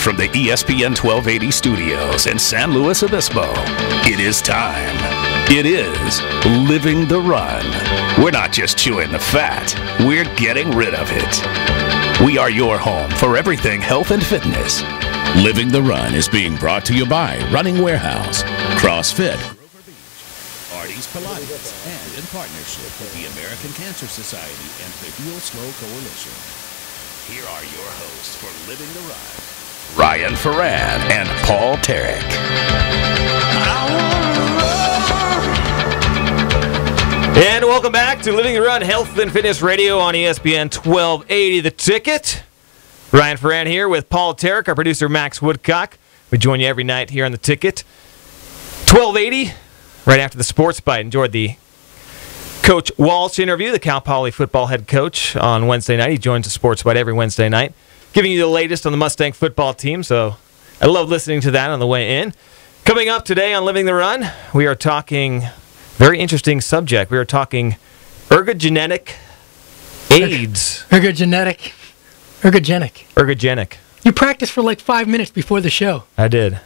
Live from the ESPN 1280 studios in San Luis Obispo, it is time. It is Living the Run. We're not just chewing the fat, we're getting rid of it. We are your home for everything health and fitness. Living the Run is being brought to you by Running Warehouse, CrossFit, Artie's Pilates, and in partnership with the American Cancer Society and the Heal Slow Coalition. Here are your hosts for Living the Run, Ryan Ferran and Paul Tarek. And welcome back to Living the Run, Health and Fitness Radio on ESPN 1280 The Ticket. Ryan Ferran here with Paul Tarek, our producer Max Woodcock. We join you every night here on The Ticket. 1280, right after the Sports Bite. Enjoyed the Coach Walsh interview, the Cal Poly football head coach, on Wednesday night. He joins the Sports Bite every Wednesday night, giving you the latest on the Mustang football team. So I love listening to that on the way in. Coming up today on Living the Run, we are talking very interesting subject. We are talking ergogenic aids. Ergogenic. You practiced for like 5 minutes before the show. I did.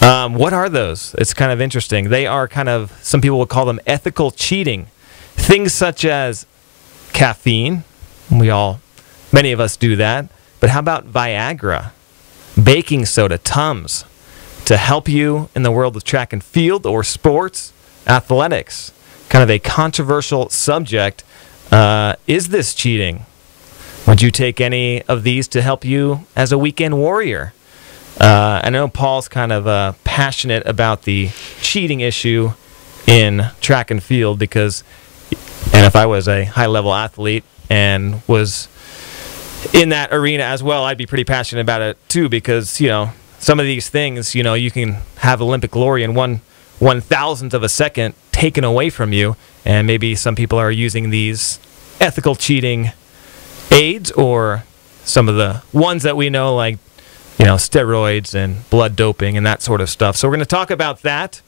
What are those? It's kind of interesting. They are kind of, some people would call them ethical cheating. Things such as caffeine. Many of us do that. But how about Viagra, baking soda, Tums, to help you in the world of track and field or sports, athletics? Kind of a controversial subject. Is this cheating? Would you take any of these to help you as a weekend warrior? I know Paul's kind of passionate about the cheating issue in track and field because, and if I was a high-level athlete and was in that arena as well, I'd be pretty passionate about it too because, some of these things, you can have Olympic glory in 1/1000th of a second taken away from you, and maybe some people are using these ethical cheating aids or some of the ones that we know like steroids and blood doping and that sort of stuff. So we're going to talk about that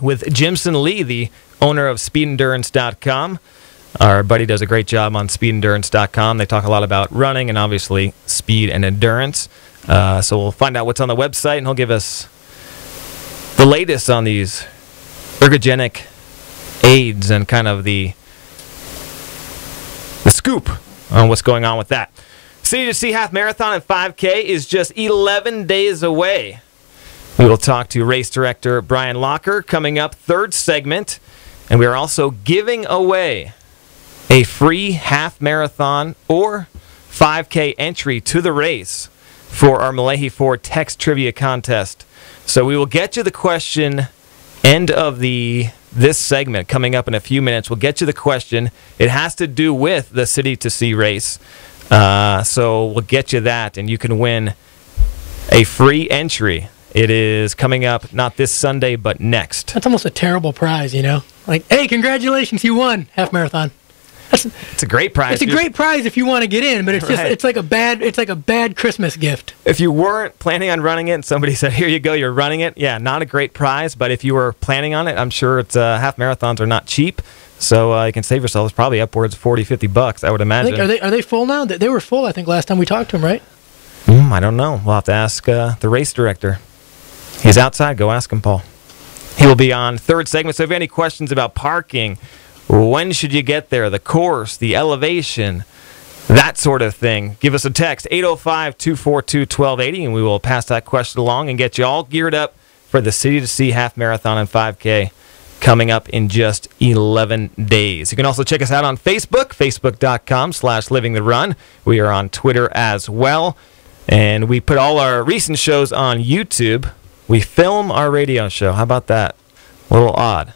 with Jimson Lee, the owner of speedendurance.com. Our buddy does a great job on speedendurance.com. They talk a lot about running and obviously speed and endurance. So we'll find out what's on the website, and he'll give us the latest on these ergogenic aids and kind of the scoop on what's going on with that. City to Sea Half Marathon and 5K is just 11 days away. We will talk to race director Brian Locher coming up, third segment. And we are also giving away a free half marathon or 5K entry to the race for our Malahi Ford text trivia contest. So we will get you the question, end of this segment coming up in a few minutes. We'll get you the question. It has to do with the City to Sea race. So we'll get you that, and you can win a free entry. It is coming up not this Sunday, but next. That's almost a terrible prize, Like, hey, congratulations, you won half marathon. It's a great prize. It's a great prize if you want to get in, but it's like a bad Christmas gift. If you weren't planning on running it and somebody said, "Here you go, you're running it," yeah, not a great prize. But if you were planning on it, I'm sure it's half marathons are not cheap. So you can save yourselves probably upwards of $40-50, I would imagine. Are they full now? They were full, I think, last time we talked to them, right? I don't know. We'll have to ask the race director. He's outside. Go ask him, Paul. He will be on third segment. So if you have any questions about parking, when should you get there, the course, the elevation, that sort of thing, give us a text, 805-242-1280, and we will pass that question along and get you all geared up for the City to Sea Half Marathon and 5K. Coming up in just 11 days. You can also check us out on Facebook, facebook.com/livingtherun. We are on Twitter as well. And we put all our recent shows on YouTube. We film our radio show. How about that? A little odd.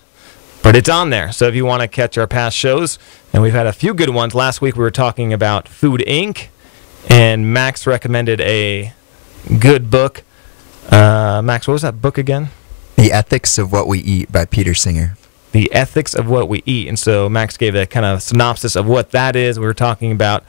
But it's on there. So if you want to catch our past shows, and we've had a few good ones. Last week we were talking about Food Inc., and Max recommended a good book. Max, what was that book again? The Ethics of What We Eat by Peter Singer. The Ethics of What We Eat. And so Max gave a kind of synopsis of what that is. We were talking about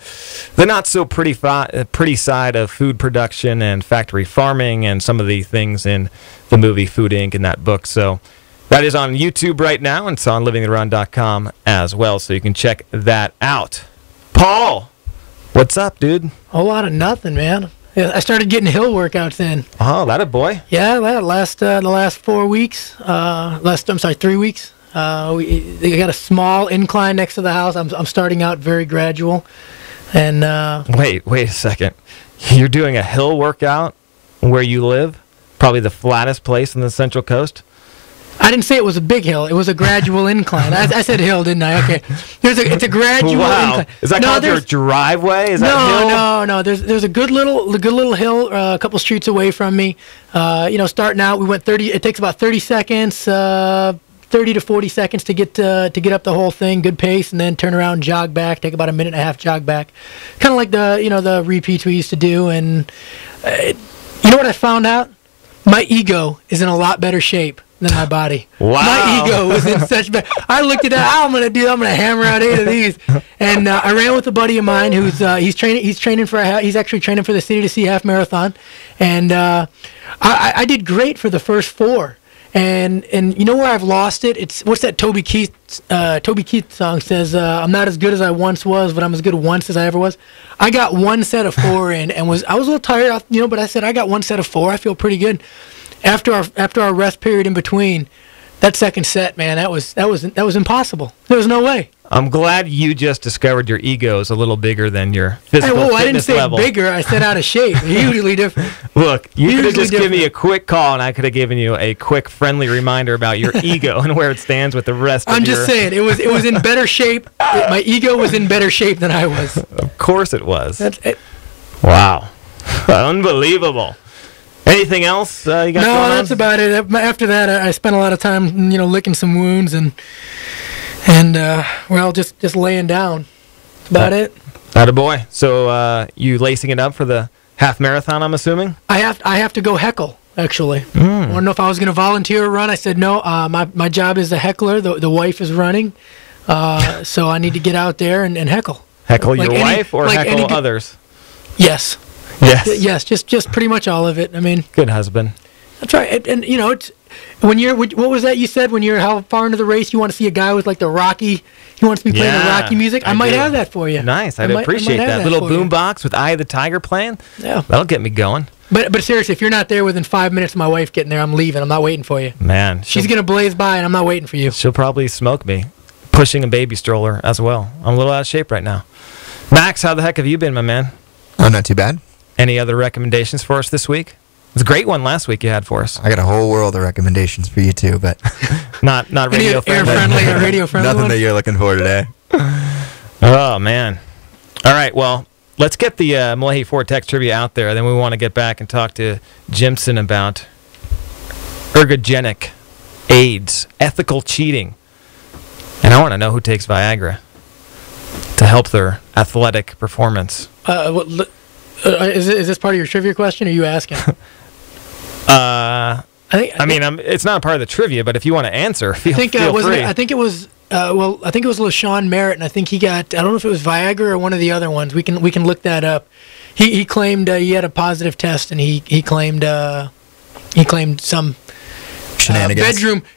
the not-so-pretty side of food production and factory farming and some of the things in the movie Food Inc. in that book. So that is on YouTube right now, and it's on livingtherun.com as well, so you can check that out. Paul, what's up, dude? A whole lot of nothing, man. I started getting hill workouts in. Oh, that a boy. Yeah, that the last 4 weeks. 3 weeks. They got a small incline next to the house. I'm starting out very gradual. And wait a second. You're doing a hill workout where you live? Probably the flattest place in the Central Coast? I didn't say it was a big hill. It was a gradual incline. I said hill, didn't I? Okay. It's a gradual incline. Is that called your driveway? Is that hill? No. There's a good little hill a couple streets away from me. Starting out, we went 30. It takes about 30 seconds, 30 to 40 seconds to get up the whole thing. Good pace, and then turn around, jog back. Take about a minute and a half, jog back. Kind of like the repeats we used to do. And you know what I found out? My ego is in a lot better shape than my body. Wow. My ego was in such bad. I looked at that. I'm gonna hammer out 8 of these. And I ran with a buddy of mine who's he's actually training for the City to Sea half marathon, and I did great for the first 4. And you know where I've lost it? It's what's that Toby Keith song says? I'm not as good as I once was, but I'm as good once as I ever was. I got 1 set of 4 in, and I was a little tired, but I said I got 1 set of 4. I feel pretty good. After our rest period in between, that second set, man, that was impossible. There was no way. I'm glad you just discovered your ego is a little bigger than your physical fitness level. I didn't say bigger. I said out of shape. Hugely different. Look, you could have just given me a quick call, and I could have given you a quick, friendly reminder about your ego and where it stands with the rest of your... I'm just saying, it was in better shape. My ego was in better shape than I was. Of course it was. That's it. Wow. Unbelievable. Anything else you got going on? No, that's about it. After that, I spent a lot of time, licking some wounds and just laying down. That's about it. Attaboy. So you lacing it up for the half marathon, I'm assuming? I have to go heckle, actually. I want to know if I was going to volunteer a run. I said no. My job is a heckler. The wife is running, so I need to get out there and heckle. Heckle your wife or heckle others? Yes. Yes. Just pretty much all of it. I mean, good husband. That's right. And it's when you're what was that you said when you're how far into the race you want to see a guy with like the Rocky, he wants to be playing the Rocky music. I might have that for you. Nice. I'd appreciate that little boom box with Eye of the Tiger playing. Yeah, that'll get me going. But seriously, if you're not there within 5 minutes of my wife getting there, I'm leaving. I'm not waiting for you. Man, she's gonna blaze by, and I'm not waiting for you. She'll probably smoke me, pushing a baby stroller as well. I'm a little out of shape right now. Max, how the heck have you been, my man? Oh, not too bad. Any other recommendations for us this week? It was a great one last week you had for us. I got a whole world of recommendations for you too, but not radio friendly. Or radio friendly. Nothing that you're looking for today. Oh man! All right, well, let's get the Malahi Ford Text trivia out there. Then we want to get back and talk to Jimson about ergogenic AIDS, ethical cheating, and I want to know who takes Viagra to help their athletic performance. Is this part of your trivia question, or are you asking? It's not a part of the trivia, but if you want to answer, feel free. I think it was LaShawn Merritt, and I think he got, I don't know if it was Viagra or one of the other ones. We can look that up. He claimed he had a positive test, and he claimed some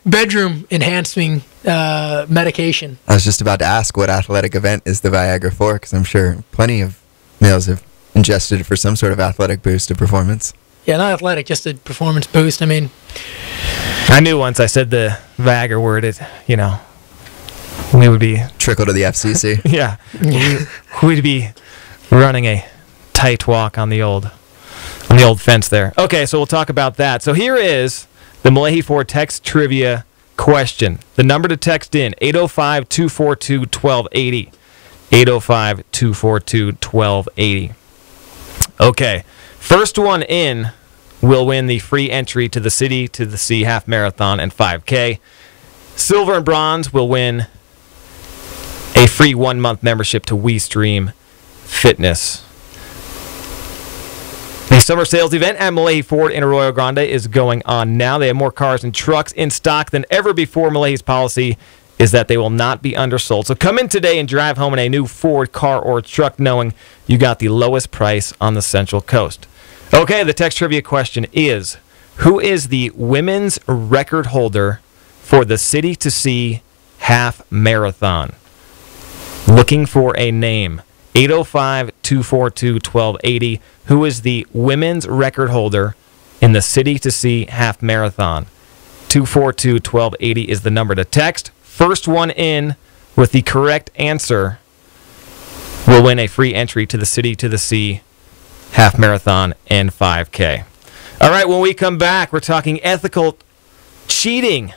bedroom enhancing medication. I was just about to ask what athletic event is the Viagra for, because I'm sure plenty of males have ingested it for some sort of athletic boost of performance. Yeah, not athletic, just a performance boost. I mean, I knew once I said the Viagra word, we would be trickle to the FCC. Yeah, we'd be running a tight walk on the old fence there. Okay, so we'll talk about that. So here is the Malahi Ford Text trivia question. The number to text in 805-242-1280. 805-242-1280. Okay, first one in will win the free entry to the City to the Sea half marathon and 5K. Silver and bronze will win a free 1-month membership to WeStream Fitness. The summer sales event at Malahi Ford in Arroyo Grande is going on now. They have more cars and trucks in stock than ever before. Malahi's policy is that they will not be undersold. So come in today and drive home in a new Ford car or truck knowing you got the lowest price on the Central Coast. Okay, the text trivia question is, who is the women's record holder for the City to Sea half marathon? Looking for a name. 805-242-1280. Who is the women's record holder in the City to Sea Half Marathon? 242-1280 is the number to text. First one in with the correct answer will win a free entry to the City to the Sea Half Marathon and 5K. All right, when we come back, we're talking ethical cheating.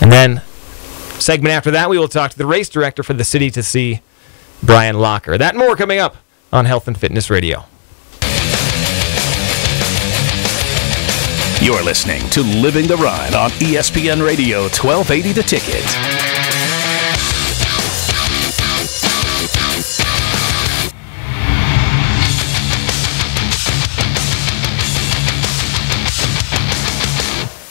And then, segment after that, we will talk to the race director for the City to Sea, Brian Locher. That and more coming up on Health and Fitness Radio. You're listening to Living the Run on ESPN Radio 1280 The Ticket.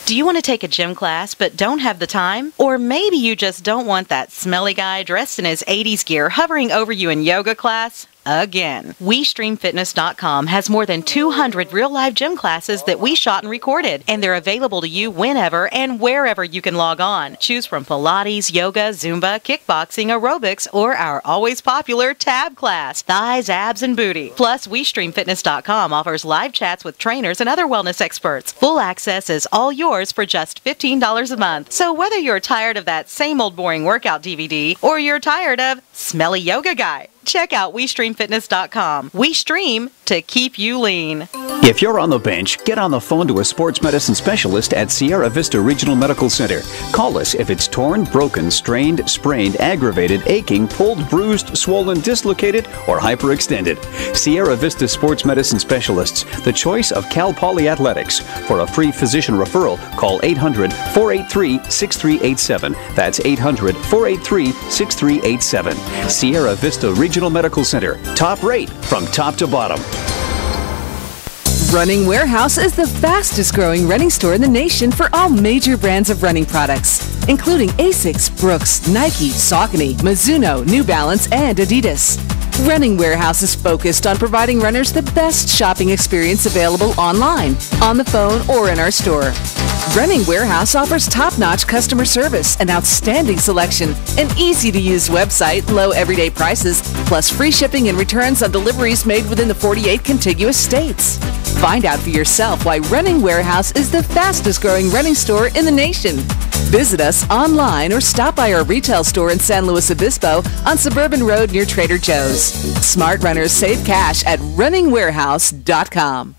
Do you want to take a gym class but don't have the time? Or maybe you just don't want that smelly guy dressed in his 80s gear hovering over you in yoga class? Again. WeStreamFitness.com has more than 200 real-life gym classes that we shot and recorded, and they're available to you whenever and wherever you can log on. Choose from Pilates, yoga, Zumba, kickboxing, aerobics, or our always popular tab class, thighs, abs, and booty. Plus, WeStreamFitness.com offers live chats with trainers and other wellness experts. Full access is all yours for just $15 a month. So whether you're tired of that same old boring workout DVD, or you're tired of smelly yoga guy, check out WeStreamFitness.com. We stream to keep you lean. If you're on the bench, get on the phone to a sports medicine specialist at Sierra Vista Regional Medical Center. Call us if it's torn, broken, strained, sprained, aggravated, aching, pulled, bruised, swollen, dislocated, or hyperextended. Sierra Vista Sports Medicine Specialists, the choice of Cal Poly Athletics. For a free physician referral, call 800-483-6387. That's 800-483-6387. Sierra Vista Regional Medical Center. Top rate from top to bottom. Running Warehouse is the fastest growing running store in the nation for all major brands of running products, including Asics, Brooks, Nike, Saucony, Mizuno, New Balance, and Adidas. Running Warehouse is focused on providing runners the best shopping experience available online, on the phone, or in our store. Running Warehouse offers top-notch customer service, an outstanding selection, an easy-to-use website, low everyday prices, plus free shipping and returns on deliveries made within the 48 contiguous states. Find out for yourself why Running Warehouse is the fastest-growing running store in the nation. Visit us online or stop by our retail store in San Luis Obispo on Suburban Road near Trader Joe's. Smart runners save cash at runningwarehouse.com.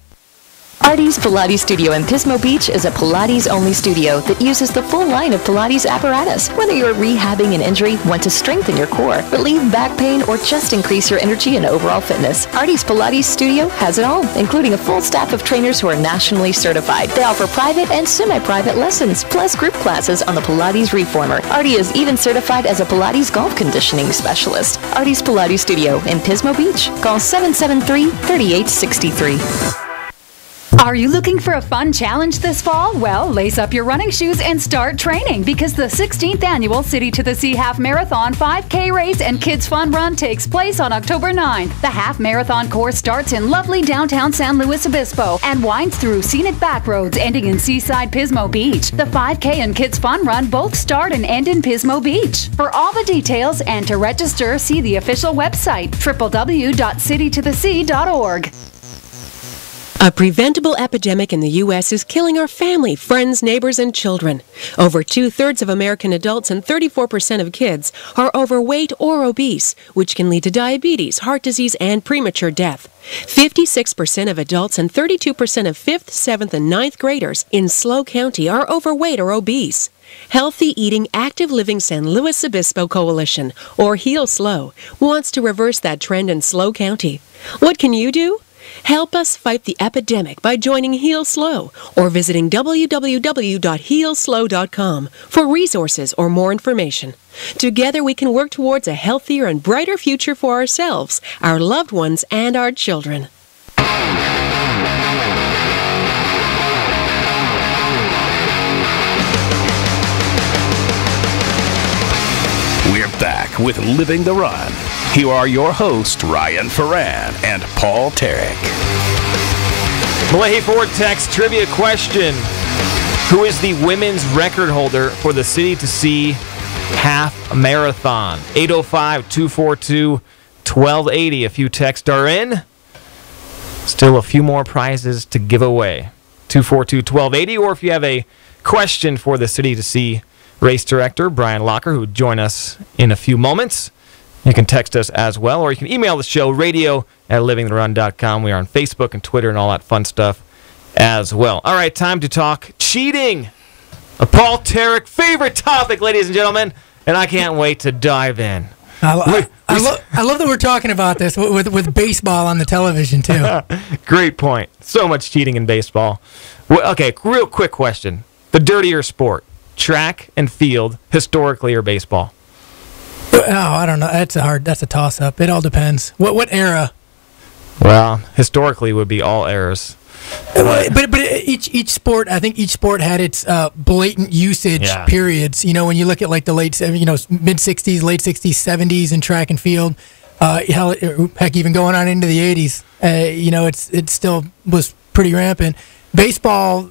Artie's Pilates Studio in Pismo Beach is a Pilates-only studio that uses the full line of Pilates apparatus. Whether you're rehabbing an injury, want to strengthen your core, relieve back pain, or just increase your energy and overall fitness, Artie's Pilates Studio has it all, including a full staff of trainers who are nationally certified. They offer private and semi-private lessons, plus group classes on the Pilates Reformer. Artie is even certified as a Pilates golf conditioning specialist. Artie's Pilates Studio in Pismo Beach. Call 773-3863. Are you looking for a fun challenge this fall? Well, lace up your running shoes and start training because the 16th annual City to the Sea Half Marathon 5K race and Kids Fun Run takes place on October 9th. The half marathon course starts in lovely downtown San Luis Obispo and winds through scenic back roads ending in seaside Pismo Beach. The 5K and Kids Fun Run both start and end in Pismo Beach. For all the details and to register, see the official website, www.citytothesea.org. A preventable epidemic in the U.S. is killing our family, friends, neighbors, and children. Over 2/3 of American adults and 34% of kids are overweight or obese, which can lead to diabetes, heart disease, and premature death. 56% of adults and 32% of 5th, 7th, and 9th graders in SLO County are overweight or obese. Healthy Eating Active Living San Luis Obispo Coalition, or HEAL SLO, wants to reverse that trend in SLO County. What can you do? Help us fight the epidemic by joining Heal Slow or visiting www.healslow.com for resources or more information. Together we can work towards a healthier and brighter future for ourselves, our loved ones, and our children. We're back with Living the Run. Here are your hosts, Ryan Ferran and Paul Tarek. Malahi Ford text trivia question. Who is the women's record holder for the City to Sea Half Marathon? 805-242-1280. 1280. A few texts are in. Still a few more prizes to give away. 242-1280, or if you have a question for the City to See race director, Brian Locher, who would join us in a few moments, you can text us as well, or you can email the show, radio@livingtherun.com. We are on Facebook and Twitter and all that fun stuff as well. All right, time to talk cheating. A Paul Tarek favorite topic, ladies and gentlemen, and I can't wait to dive in. I love that we're talking about this with baseball on the television, too. Great point. So much cheating in baseball. Well, okay, real quick question. The dirtier sport, track and field, historically, or baseball? Oh, I don't know. That's a toss-up. It all depends. What era? Well, historically would be all eras. But each sport, I think each sport had its blatant usage periods. You know, when you look at like the mid '60s, late '60s, '70s in track and field, heck, even going on into the '80s, it still was pretty rampant. Baseball,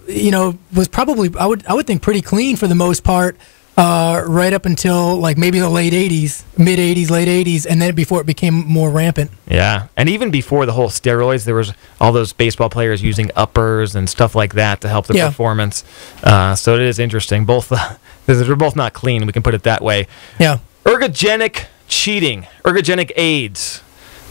was probably I would think pretty clean for the most part. Right up until like maybe the late '80s, mid '80s, late '80s, and then before it became more rampant. Yeah, and even before the whole steroids, there was all those baseball players using uppers and stuff like that to help their performance. So it is interesting. They're both not clean. We can put it that way. Yeah. Ergogenic cheating, ergogenic aids.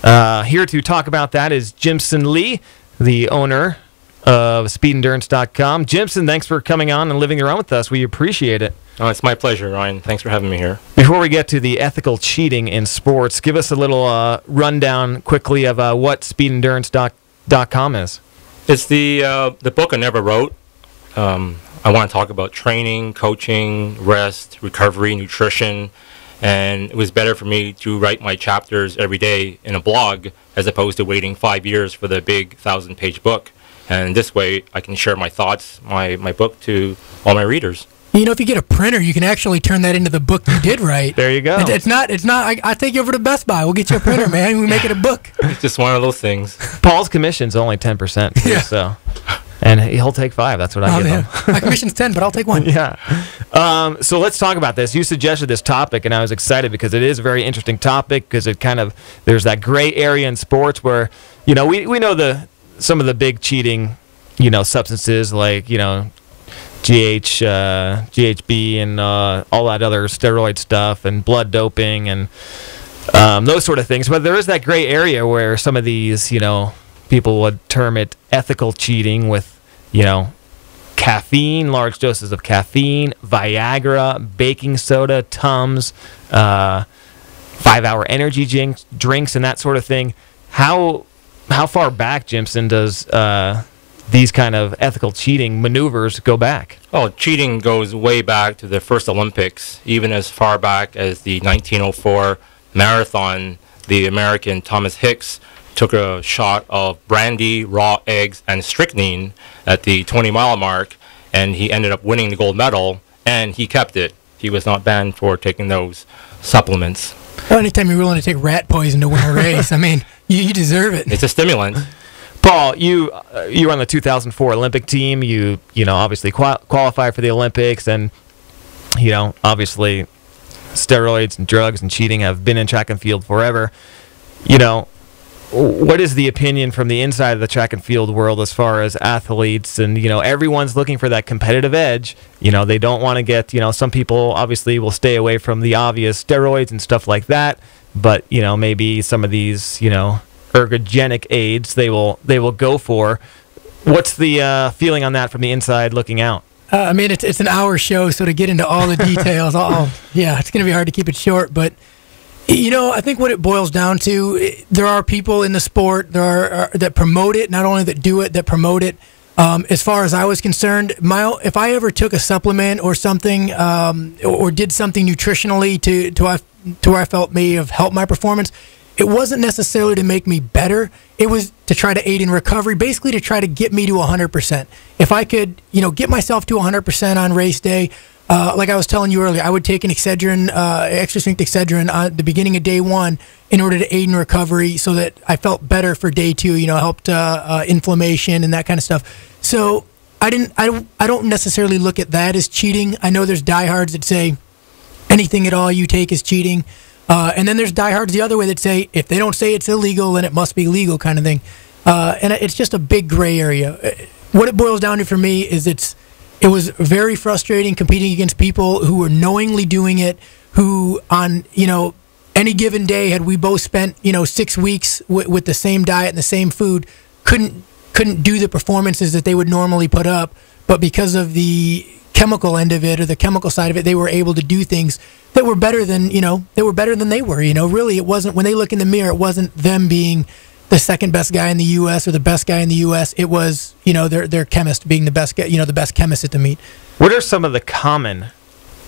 Here to talk about that is Jimson Lee, the owner of SpeedEndurance.com. Jimson, thanks for coming on and living around with us. We appreciate it. Oh, it's my pleasure, Ryan. Thanks for having me here. Before we get to the ethical cheating in sports, give us a little rundown quickly of what SpeedEndurance.com is. It's the book I never wrote. I want to talk about training, coaching, rest, recovery, nutrition, and it was better for me to write my chapters every day in a blog as opposed to waiting 5 years for the big 1,000-page book. And this way, I can share my thoughts, my book, to all my readers. If you get a printer, you can actually turn that into the book you did write. There you go. It's not. I take you over to Best Buy. We'll get you a printer, man. We make it a book. It's just one of those things. Paul's commission's only 10%. Too, so, and he'll take 5. That's what I give him. My commission's 10, but I'll take 1. Yeah. So let's talk about this. You suggested this topic, and I was excited because it is a very interesting topic because it there's that gray area in sports where, we know some of the big cheating, substances like, GHB and all that other steroid stuff and blood doping and those sort of things. But there is that gray area where some of these, people would term it ethical cheating with, caffeine, large doses of caffeine, Viagra, baking soda, Tums, 5-hour energy drinks, and that sort of thing. How far back, Jimson, does these kind of ethical cheating maneuvers go back? Oh, cheating goes way back to the first Olympics, even as far back as the 1904 marathon. The American Thomas Hicks took a shot of brandy, raw eggs, and strychnine at the 20-mile mark, and he ended up winning the gold medal, and he kept it. He was not banned for taking those supplements. Well, anytime you're willing to take rat poison to win a race, I mean, you deserve it. It's a stimulant. Paul, you were on the 2004 Olympic team. You obviously qualified for the Olympics, and obviously steroids and drugs and cheating have been in track and field forever. What is the opinion from the inside of the track and field world as far as athletes and everyone's looking for that competitive edge? They don't want to get some people obviously will stay away from the obvious steroids and stuff like that, but maybe some of these ergogenic aids they will go for. What's the feeling on that from the inside looking out? I mean, it's an hour show, so to get into all the details, it's going to be hard to keep it short. But I think what it boils down to, there are people in the sport that promote it, not only that do it, that promote it. As far as I was concerned, if I ever took a supplement or something, or did something nutritionally to where I felt may have helped my performance, it wasn't necessarily to make me better. It was to try to aid in recovery, basically to try to get me to 100%. If I could, get myself to 100% on race day, like I was telling you earlier, I would take an Excedrin, extra strength Excedrin at the beginning of day 1 in order to aid in recovery so that I felt better for day 2, helped inflammation and that kind of stuff. So I don't necessarily look at that as cheating. I know there's diehards that say anything at all you take is cheating. And then there's diehards the other way that say if they don't say it's illegal, then it must be legal kind of thing. And it's just a big gray area. What it boils down to for me is it was very frustrating competing against people who were knowingly doing it, who on, any given day, had we both spent, 6 weeks with the same diet and the same food, couldn't do the performances that they would normally put up. But because of the chemical end of it or the chemical side of it, they were able to do things that were better than, they were. Really, it wasn't, when they look in the mirror, it wasn't them being the second best guy in the U.S. or the best guy in the U.S. It was, their chemist being the best guy, the best chemist at the meet. What are some of the common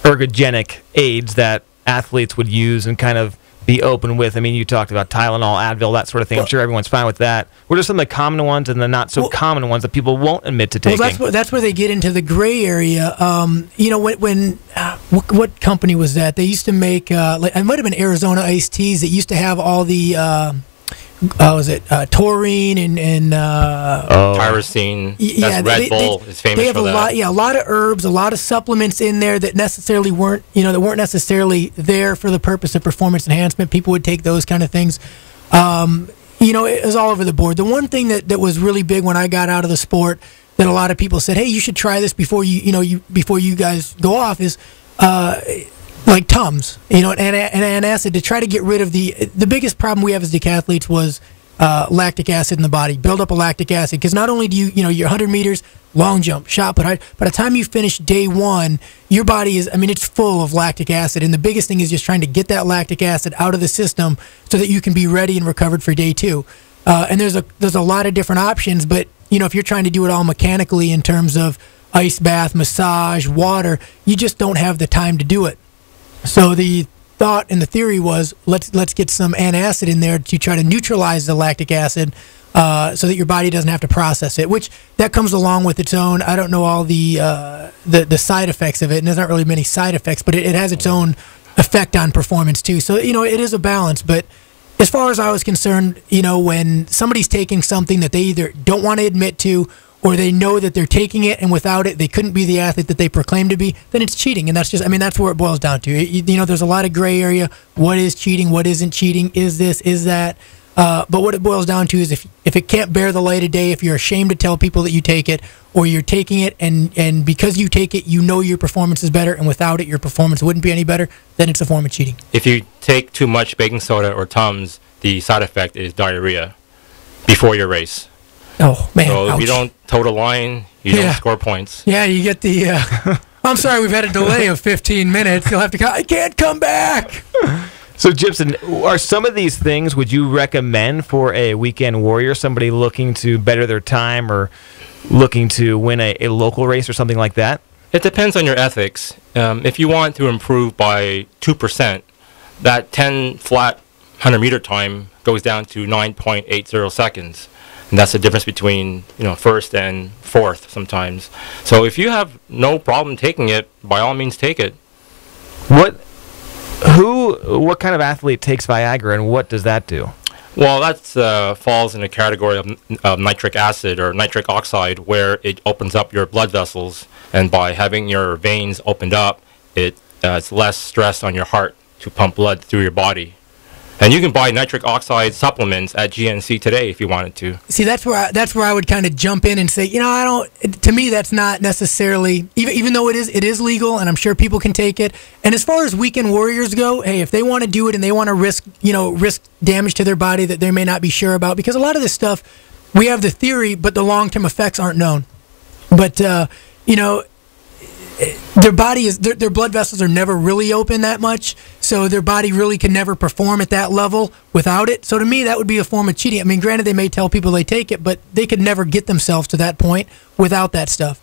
ergogenic aids that athletes would use and kind of be open with? I mean, you talked about Tylenol, Advil, that sort of thing. I'm sure everyone's fine with that. What are some of the common ones and the not so common ones that people won't admit to taking? Well, that's where they get into the gray area. What company was that? They used to make, it might have been Arizona iced teas that used to have all the, taurine and tyrosine. That's Red Bull is famous they have for that. A lot of herbs, a lot of supplements in there that necessarily weren't necessarily there for the purpose of performance enhancement. People would take those kind of things. It was all over the board. The one thing that was really big when I got out of the sport that a lot of people said, hey, you should try this before you guys go off is like Tums, and antacid to try to get rid of the biggest problem we have as decathletes was lactic acid in the body. Build up a lactic acid because not only do your 100 meters, long jump, shot put, by the time you finish day one, your body is, it's full of lactic acid, and the biggest thing is just trying to get that lactic acid out of the system so that you can be ready and recovered for day two. And there's a lot of different options, but if you're trying to do it all mechanically in terms of ice bath, massage, water, you just don't have the time to do it. So the thought and the theory was let's get some antacid in there to try to neutralize the lactic acid so that your body doesn't have to process it, which that comes along with its own. I don't know all the side effects of it, and there's not really many side effects, but it has its own effect on performance too. So it is a balance. But as far as I was concerned, when somebody's taking something that they either don't want to admit to or they know that they're taking it and without it they couldn't be the athlete that they proclaim to be, then it's cheating. And that's that's where it boils down to. There's a lot of gray area. What is cheating? What isn't cheating? Is this? Is that? But what it boils down to is if it can't bear the light of day, if you're ashamed to tell people that you take it, or you're taking it and because you take it, your performance is better, and without it, your performance wouldn't be any better, then it's a form of cheating. If you take too much baking soda or Tums, the side effect is diarrhea before your race. Oh, man. So ouch. if you don't toe the line, you don't score points. Yeah, you get the, I'm sorry, we've had a delay of 15 minutes. You'll have to I can't come back. So, Jimson, are some of these things would you recommend for a weekend warrior, somebody looking to better their time or looking to win a local race or something like that? It depends on your ethics. If you want to improve by 2%, that 10 flat 100-meter time goes down to 9.80 seconds. And that's the difference between first and fourth sometimes. So if you have no problem taking it, by all means take it. What kind of athlete takes Viagra, and what does that do? Well, that falls in a category of nitric acid or nitric oxide, where it opens up your blood vessels, and by having your veins opened up, it's less stress on your heart to pump blood through your body. And you can buy nitric oxide supplements at GNC today if you wanted to. See, that's where I would kind of jump in and say, to me, that's not necessarily, even though it is legal, and I'm sure people can take it. And as far as weekend warriors go, hey, if they want to do it and they want to risk damage to their body that they may not be sure about, because a lot of this stuff, we have the theory, but the long-term effects aren't known. But, their body their blood vessels are never really open that much, so their body really can never perform at that level without it. So to me, that would be a form of cheating. Granted, they may tell people they take it, but they could never get themselves to that point without that stuff.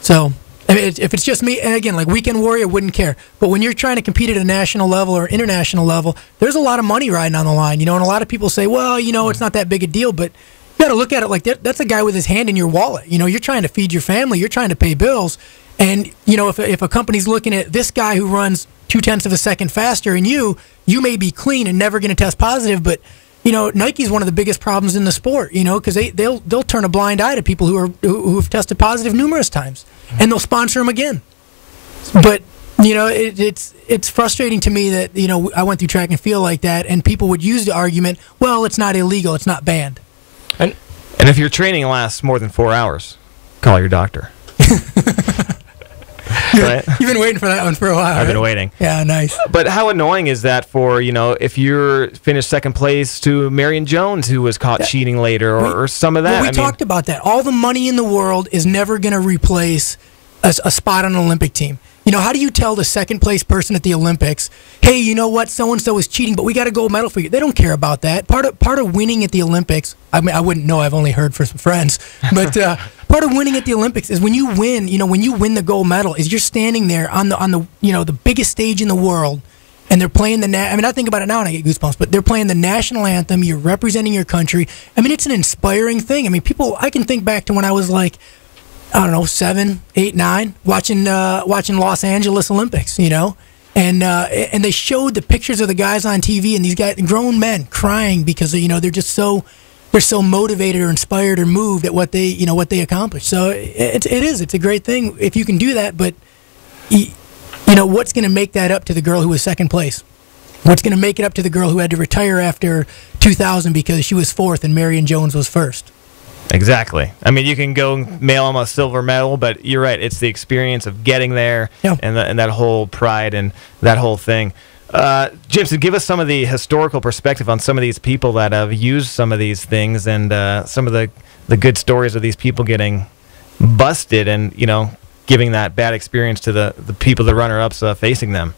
So if it's just me, and again, like weekend warrior, wouldn't care. But when you're trying to compete at a national level or international level, there's a lot of money riding on the line, and a lot of people say, well, it's not that big a deal, but you got to look at it like that's a guy with his hand in your wallet. You're trying to feed your family, you're trying to pay bills. And, if a company's looking at this guy who runs 0.2 of a second faster and you may be clean and never going to test positive, but, Nike's one of the biggest problems in the sport, because they'll turn a blind eye to people who have tested positive numerous times, and they'll sponsor them again. But, It's frustrating to me that, I went through track and field like that, and people would use the argument, well, it's not illegal, it's not banned. And if your training lasts more than 4 hours, call your doctor. Right? You've been waiting for that one for a while. I've been waiting. Yeah, nice. But how annoying is that for, if you're finished second place to Marion Jones, who was caught cheating later, or some of that? Well, we talked about that. All the money in the world is never going to replace a spot on an Olympic team. How do you tell the second place person at the Olympics, hey, you know what, so-and-so is cheating, but we got a gold medal for you? They don't care about that. Part of winning at the Olympics, I mean, I wouldn't know, I've only heard from some friends, but part of winning at the Olympics is when you win, when you win the gold medal, is you're standing there on the biggest stage in the world, and they're playing I think about it now and I get goosebumps, but they're playing the national anthem, you're representing your country. I mean, it's an inspiring thing. I mean, I can think back to when I was like, I don't know, 7, 8, 9, watching Los Angeles Olympics, and they showed the pictures of the guys on TV, and these guys, grown men, crying because they're just so motivated or inspired or moved at what they accomplished. So it's a great thing if you can do that. But what's going to make that up to the girl who was second place? What's going to make it up to the girl who had to retire after 2000 because she was fourth and Marion Jones was first? Exactly. I mean, you can go mail them a silver medal, but you're right. It's the experience of getting there and that whole pride and that whole thing. Jimson, give us some of the historical perspective on some of these people that have used some of these things and some of the good stories of these people getting busted and, giving that bad experience to the people, the runner-ups facing them.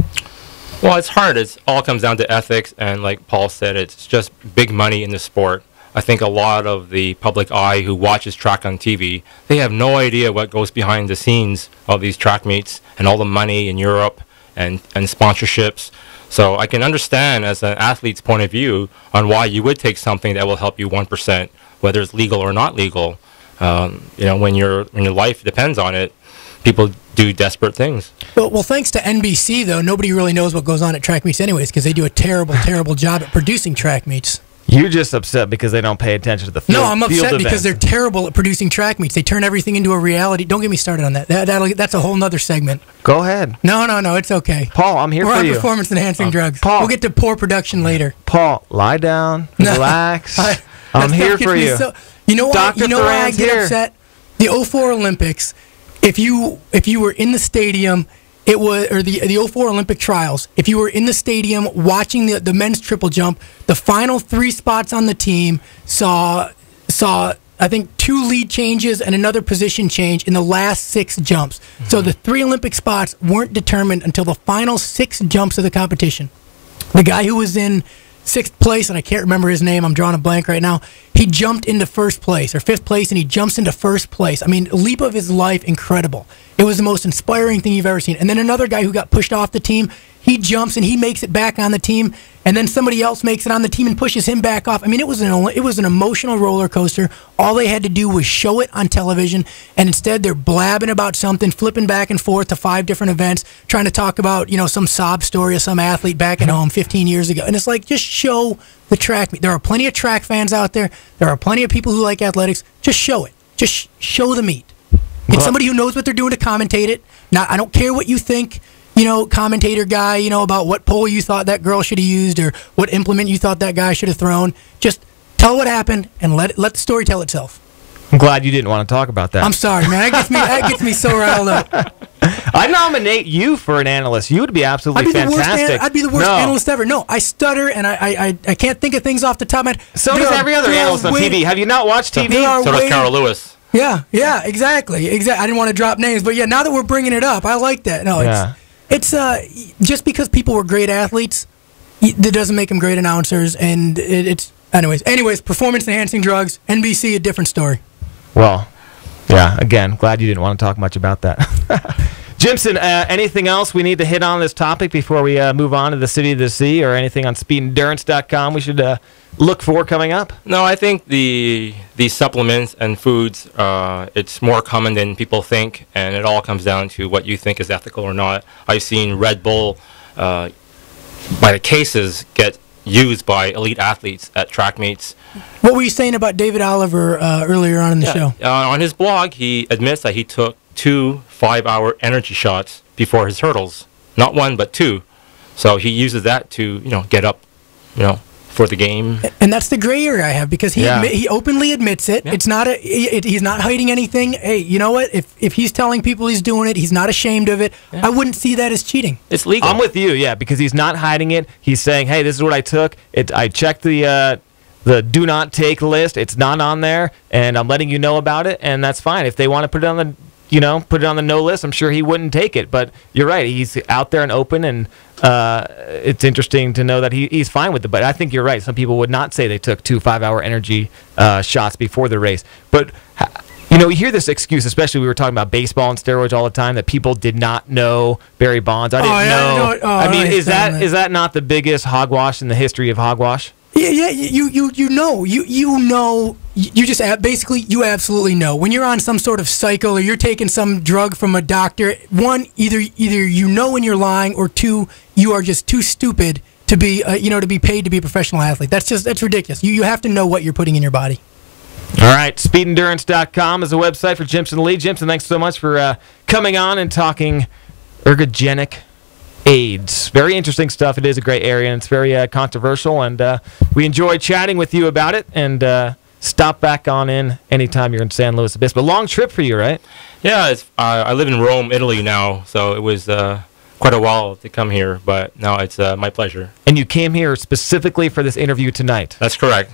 Well, it's hard. It all comes down to ethics, and like Paul said, it's just big money in the sport. I think a lot of the public eye who watches track on TV, they have no idea what goes behind the scenes of these track meets and all the money in Europe and sponsorships. So I can understand as an athlete's point of view on why you would take something that will help you 1%, whether it's legal or not legal. When your life depends on it, people do desperate things. Well, thanks to NBC, though, nobody really knows what goes on at track meets anyways because they do a terrible, terrible job at producing track meets. You're just upset because they don't pay attention to the field. No, I'm upset events. because they're terrible at producing track meets. They turn everything into a reality. Don't get me started on that. That's a whole nother segment. Go ahead. No, it's okay. Paul, I'm here for you. We're on performance-enhancing drugs. Paul, we'll get to poor production later. Paul, lie down, relax. I'm here for you. You know why I get upset? The 2004 Olympics, if you were in the stadium, it was, or the 2004 Olympic trials, if you were in the stadium watching the men's triple jump, the final 3 spots on the team saw I think 2 lead changes and another position change in the last 6 jumps. Mm-hmm. So the 3 Olympic spots weren't determined until the final 6 jumps of the competition. The guy who was in 6th place, and I can't remember his name, I'm drawing a blank right now, he jumped into 1st place, or 5th place, and he jumps into 1st place. I mean, leap of his life, incredible. It was the most inspiring thing you've ever seen. And then another guy who got pushed off the team, he jumps and he makes it back on the team, and then somebody else makes it on the team and pushes him back off. I mean, it was an emotional roller coaster. All they had to do was show it on television, and instead they're blabbing about something, flipping back and forth to 5 different events, trying to talk about, some sob story of some athlete back at home 15 years ago. And it's like, just show the track meet. There are plenty of track fans out there. There are plenty of people who like athletics. Just show it. Just show the meet. Get somebody who knows what they're doing to commentate it. Now, I don't care what you think, commentator guy, about what pole you thought that girl should have used or what implement you thought that guy should have thrown. Just tell what happened and let the story tell itself. I'm glad you didn't want to talk about that. I'm sorry, man. That gets me so riled up. I nominate you for an analyst. You would be absolutely fantastic. I'd be the worst analyst ever. No, I stutter and I can't think of things off the top of my head. So does every other analyst on TV. Have you not watched TV? So does Carol Lewis. Yeah, exactly. I didn't want to drop names, but yeah, now that we're bringing it up, I like that. No, it's just because people were great athletes, that doesn't make them great announcers, and it's anyways. Performance-enhancing drugs, NBC, a different story. Well, yeah. Again, glad you didn't want to talk much about that. Jimson, anything else we need to hit on this topic before we move on to the City of the Sea, or anything on speedendurance.com we should look for coming up? No, I think the supplements and foods, it's more common than people think, and it all comes down to what you think is ethical or not. I've seen Red Bull by the cases get used by elite athletes at track meets. What were you saying about David Oliver earlier on in the show? On his blog, he admits that he took 2 5-hour energy shots before his hurdles. not one but two. So he uses that to get up, for the game. And that's the gray area I have, because he openly admits it. Yeah. It's not he's not hiding anything. Hey, you know what? If he's telling people he's doing it, he's not ashamed of it. Yeah. I wouldn't see that as cheating. It's legal. I'm with you, because he's not hiding it. He's saying, hey, this is what I took. I checked the do not take list. It's not on there, and I'm letting you know about it, and that's fine. If they want to put it on the put it on the no list, I'm sure he wouldn't take it. But you're right. He's out there and open, and it's interesting to know that he's fine with it. But I think you're right. Some people would not say they took 2 5-hour energy shots before the race. But, we hear this excuse, especially we were talking about baseball and steroids all the time, that people did not know Barry Bonds. I didn't know. I mean, is that not the biggest hogwash in the history of hogwash? Yeah, you know. You just basically, you absolutely know. When you're on some sort of cycle or you're taking some drug from a doctor, one, either you know when you're lying, or two, you are just too stupid to be to be paid to be a professional athlete. That's ridiculous. You have to know what you're putting in your body. All right, speedendurance.com is the website for Jimson Lee. Jimson, thanks so much for coming on and talking ergogenic AIDS. Very interesting stuff. It is a great area, and it's very controversial, and we enjoy chatting with you about it, and stop back on in anytime you're in San Luis Obispo. Long trip for you, right? Yeah, I live in Rome, Italy now, so it was quite a while to come here, but now it's my pleasure. And you came here specifically for this interview tonight. That's correct.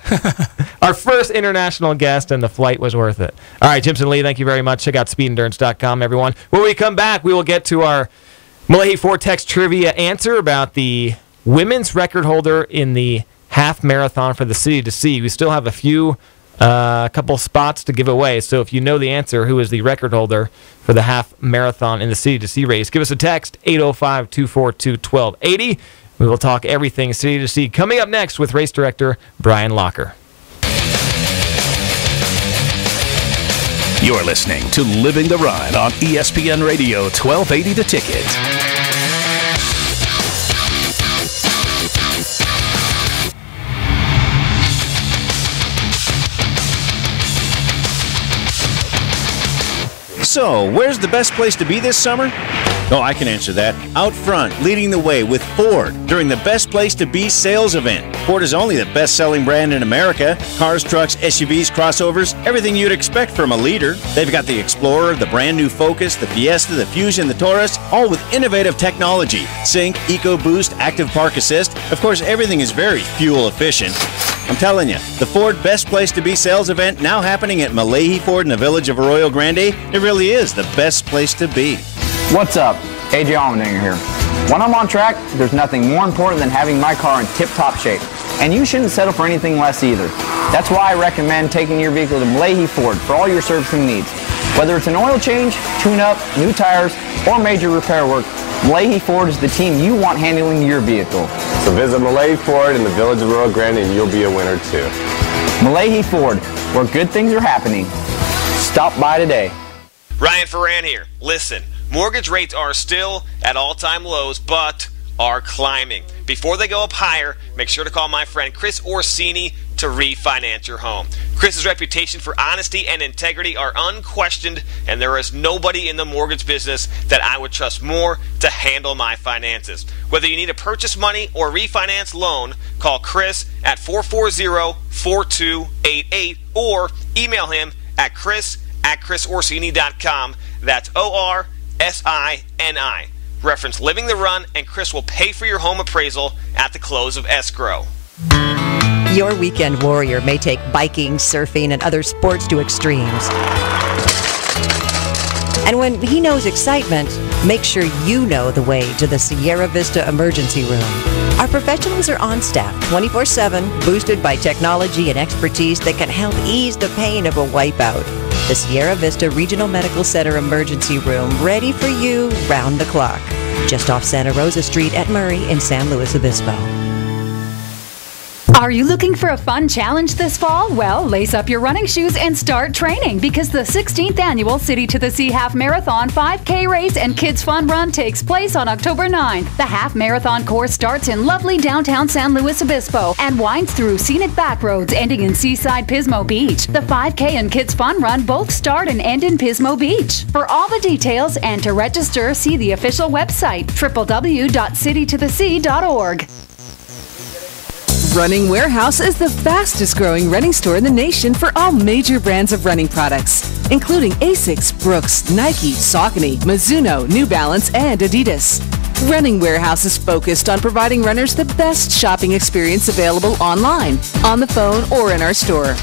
Our first international guest, and the flight was worth it. All right, Jimson Lee, thank you very much. Check out speedendurance.com, everyone. When we come back, we will get to our Malahi Vortex trivia answer about the women's record holder in the half marathon for the City to See. We still have a couple spots to give away, so if you know the answer, who is the record holder for the half marathon in the City to See race, give us a text, 805-242-1280. We will talk everything City to See coming up next with race director Brian Locher. You're listening to Living the Run on ESPN Radio 1280 The Ticket. So, where's the best place to be this summer? Oh, I can answer that. Out front, leading the way with Ford during the Best Place to Be sales event. Ford is only the best-selling brand in America. Cars, trucks, SUVs, crossovers, everything you'd expect from a leader. They've got the Explorer, the brand new Focus, the Fiesta, the Fusion, the Taurus, all with innovative technology. Sync, EcoBoost, Active Park Assist. Of course, everything is very fuel efficient. I'm telling you, the Ford Best Place to Be sales event now happening at Malahi Ford in the village of Arroyo Grande. It really is the best place to be. What's up? AJ Allmendinger here. When I'm on track, there's nothing more important than having my car in tip-top shape. And you shouldn't settle for anything less either. That's why I recommend taking your vehicle to Malahi Ford for all your servicing needs. Whether it's an oil change, tune-up, new tires, or major repair work, Malahi Ford is the team you want handling your vehicle. So visit Malahi Ford in the village of Arroyo Grande and you'll be a winner too. Malahi Ford, where good things are happening. Stop by today. Ryan Ferran here. Listen, mortgage rates are still at all-time lows, but are climbing. Before they go up higher, make sure to call my friend Chris Orsini to refinance your home. Chris's reputation for honesty and integrity are unquestioned, and there is nobody in the mortgage business that I would trust more to handle my finances. Whether you need a purchase money or refinance loan, call Chris at 440-4288 or email him at chris@chrisorsini.com. That's ORSINI. Reference Living the Run, and Chris will pay for your home appraisal at the close of escrow. Your weekend warrior may take biking, surfing, and other sports to extremes. And when he knows excitement, make sure you know the way to the Sierra Vista Emergency Room. Our professionals are on staff 24/7, boosted by technology and expertise that can help ease the pain of a wipeout. The Sierra Vista Regional Medical Center Emergency Room, ready for you round the clock. Just off Santa Rosa Street at Murray in San Luis Obispo. Are you looking for a fun challenge this fall? Well, lace up your running shoes and start training because the 16th annual City to the Sea Half Marathon 5K race and Kids Fun Run takes place on October 9th. The half marathon course starts in lovely downtown San Luis Obispo and winds through scenic back roads ending in seaside Pismo Beach. The 5K and Kids Fun Run both start and end in Pismo Beach. For all the details and to register, see the official website, www.citytothesea.org. Running Warehouse is the fastest growing running store in the nation for all major brands of running products, including Asics, Brooks, Nike, Saucony, Mizuno, New Balance, and Adidas. Running Warehouse is focused on providing runners the best shopping experience available online, on the phone, or in our store.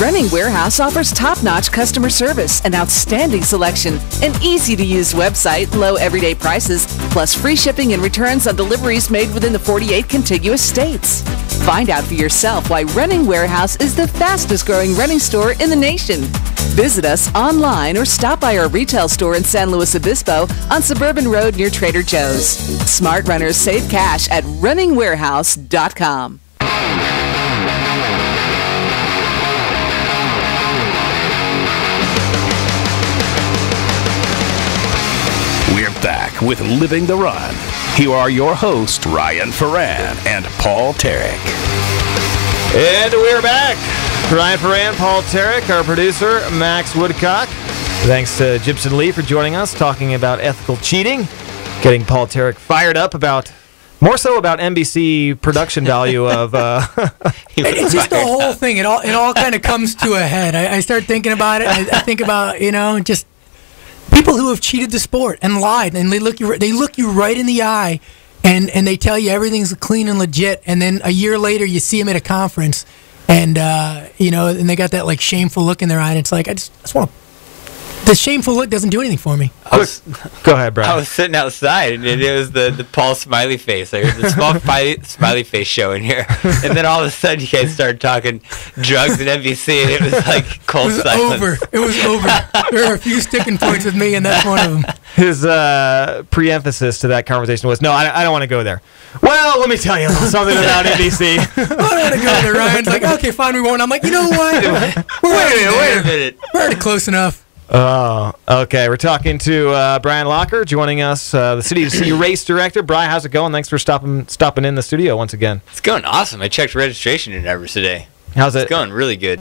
Running Warehouse offers top-notch customer service, an outstanding selection, an easy-to-use website, low everyday prices, plus free shipping and returns on deliveries made within the 48 contiguous states. Find out for yourself why Running Warehouse is the fastest-growing running store in the nation. Visit us online or stop by our retail store in San Luis Obispo on Suburban Road near Trader Joe's. Smart runners save cash at runningwarehouse.com. We're back with Living the Run. Here are your hosts, Ryan Ferran and Paul Tarek. And we're back. Ryan Ferran, Paul Tarek, our producer, Max Woodcock. Thanks to Jimson Lee for joining us, talking about ethical cheating, getting Paul Tarek fired up about, more so about NBC production value of... It's just the whole thing. It all kind of comes to a head. I start thinking about it. I think about, just people who have cheated the sport and lied, and they look you right in the eye, and they tell you everything's clean and legit, and then a year later you see them at a conference, and and they got that like shameful look in their eye, and it's like I just want to. The shameful look doesn't do anything for me. Go ahead, Brian. I was sitting outside, and it was the Paul smiley face. I heard the small smiley face show in here. And then all of a sudden, you guys started talking drugs and NBC, and it was like cold silence. It was over. There are a few sticking points with me, and that's one of them. His pre-emphasis to that conversation was, no, I don't want to go there. Well, let me tell you something about NBC. I don't want to go there, Ryan's like, okay, fine, we won't. I'm like, you know what? Wait a minute. We're already close enough. Oh, okay. We're talking to Brian Locher, joining us, the City to Sea race director. Brian, how's it going? Thanks for stopping in the studio once again. It's going awesome. I checked registration and numbers today. How's it? It's going really good.